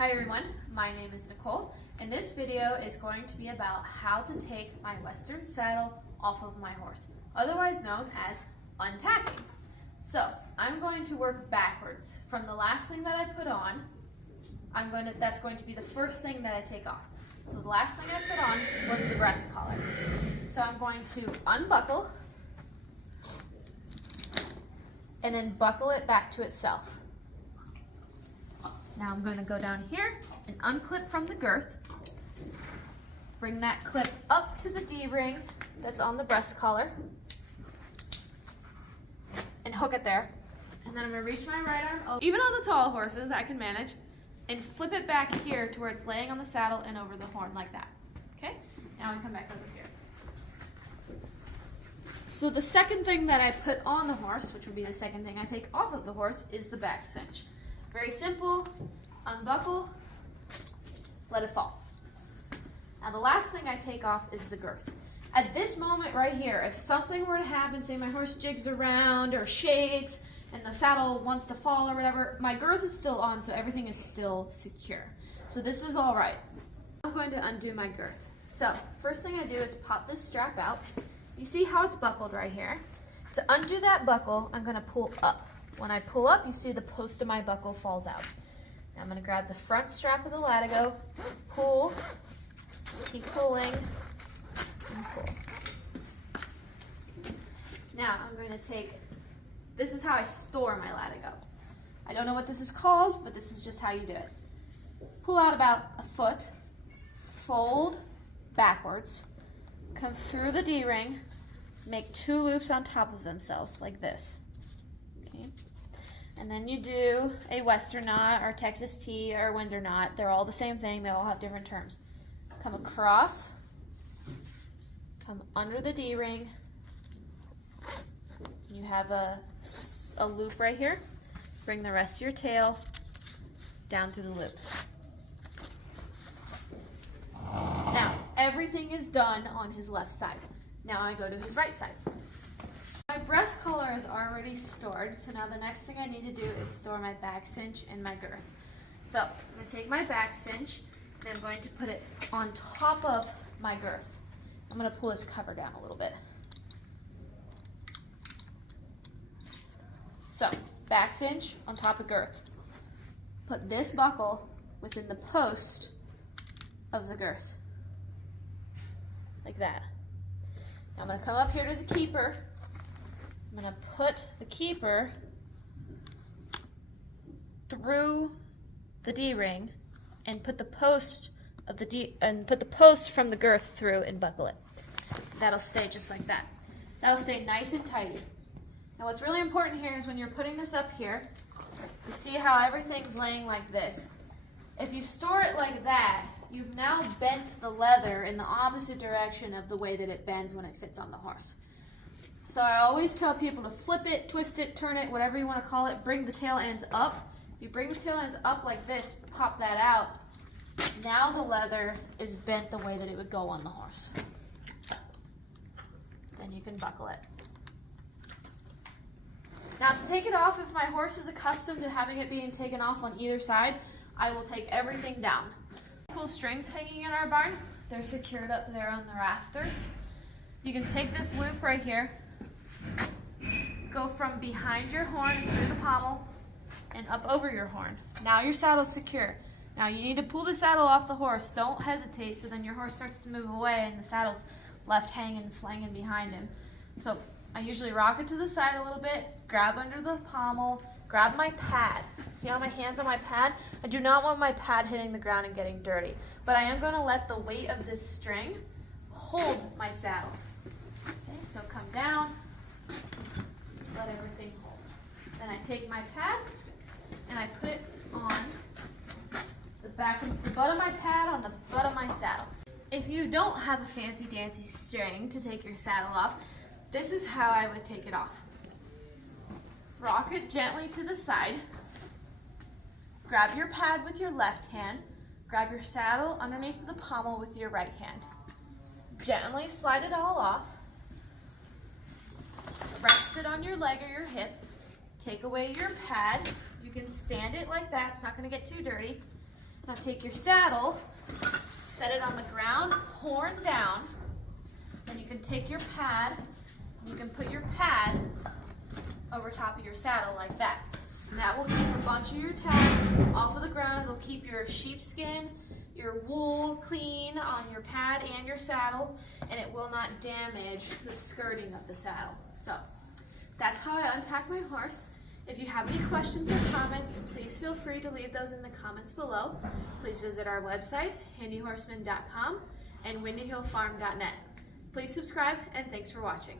Hi everyone, my name is Nicole, and this video is going to be about how to take my Western saddle off of my horse, otherwise known as untacking. So I'm going to work backwards from the last thing that I put on. That's going to be the first thing that I take off. So the last thing I put on was the breast collar. So I'm going to unbuckle and then buckle it back to itself. Now I'm going to go down here and unclip from the girth. Bring that clip up to the D-ring that's on the breast collar and hook it there. And then I'm going to reach my right arm over. Even on the tall horses, I can manage, and flip it back here to where it's laying on the saddle and over the horn like that. Okay? Now we come back over here. So the second thing that I put on the horse, which would be the second thing I take off of the horse, is the back cinch. Very simple. Unbuckle, let it fall. Now the last thing I take off is the girth. At this moment right here, if something were to happen, say my horse jigs around or shakes and the saddle wants to fall or whatever, my girth is still on, so everything is still secure. So this is all right. I'm going to undo my girth. So first thing I do is pop this strap out. You see how it's buckled right here? To undo that buckle, I'm going to pull up. When I pull up, you see the post of my buckle falls out. Now I'm going to grab the front strap of the latigo, pull, keep pulling, and pull. Now I'm going to take, this is how I store my latigo. I don't know what this is called, but this is just how you do it. Pull out about a foot, fold backwards, come through the D-ring, make 2 loops on top of themselves like this. Okay. And then you do a Western knot or Texas T or Windsor knot. They're all the same thing. They all have different terms. Come across, come under the D-ring. You have a loop right here. Bring the rest of your tail down through the loop. Now, everything is done on his left side. Now I go to his right side. My breast collar is already stored, so now the next thing I need to do is store my back cinch and my girth. So I'm going to take my back cinch and I'm going to put it on top of my girth. I'm going to pull this cover down a little bit. So back cinch on top of girth. Put this buckle within the post of the girth, like that. Now I'm going to come up here to the keeper. I'm going to put the keeper through the D-ring and put the post of the post from the girth through and buckle it. That'll stay just like that. That'll stay nice and tidy. Now what's really important here is when you're putting this up here, you see how everything's laying like this. If you store it like that, you've now bent the leather in the opposite direction of the way that it bends when it fits on the horse. So I always tell people to flip it, twist it, turn it, whatever you want to call it, bring the tail ends up. If you bring the tail ends up like this, pop that out. Now the leather is bent the way that it would go on the horse. Then you can buckle it. Now to take it off, if my horse is accustomed to having it being taken off on either side, I will take everything down. Cool strings hanging in our barn. They're secured up there on the rafters. You can take this loop right here, go from behind your horn through the pommel and up over your horn. Now your saddle's secure. Now you need to pull the saddle off the horse. Don't hesitate, so then your horse starts to move away and the saddle's left hanging, flanging behind him. So I usually rock it to the side a little bit, grab under the pommel, grab my pad. See how my hand's on my pad? I do not want my pad hitting the ground and getting dirty, but I am going to let the weight of this string hold my saddle. Okay, so come down, let everything hold. Then I take my pad and I put it on the butt of my pad on the butt of my saddle. If you don't have a fancy dancy string to take your saddle off, this is how I would take it off. Rock it gently to the side. Grab your pad with your left hand. Grab your saddle underneath the pommel with your right hand. Gently slide it all off. Rest it on your leg or your hip. Take away your pad. You can stand it like that. It's not going to get too dirty. Now take your saddle, set it on the ground, horn down. Then you can take your pad, and you can put your pad over top of your saddle like that. And that will keep a bunch of your tack off of the ground. It'll keep your sheepskin, your wool clean on your pad and your saddle, and it will not damage the skirting of the saddle. So that's how I untack my horse. If you have any questions or comments, please feel free to leave those in the comments below. Please visit our websites, handyhorseman.com and windyhillfarm.net. Please subscribe, and thanks for watching.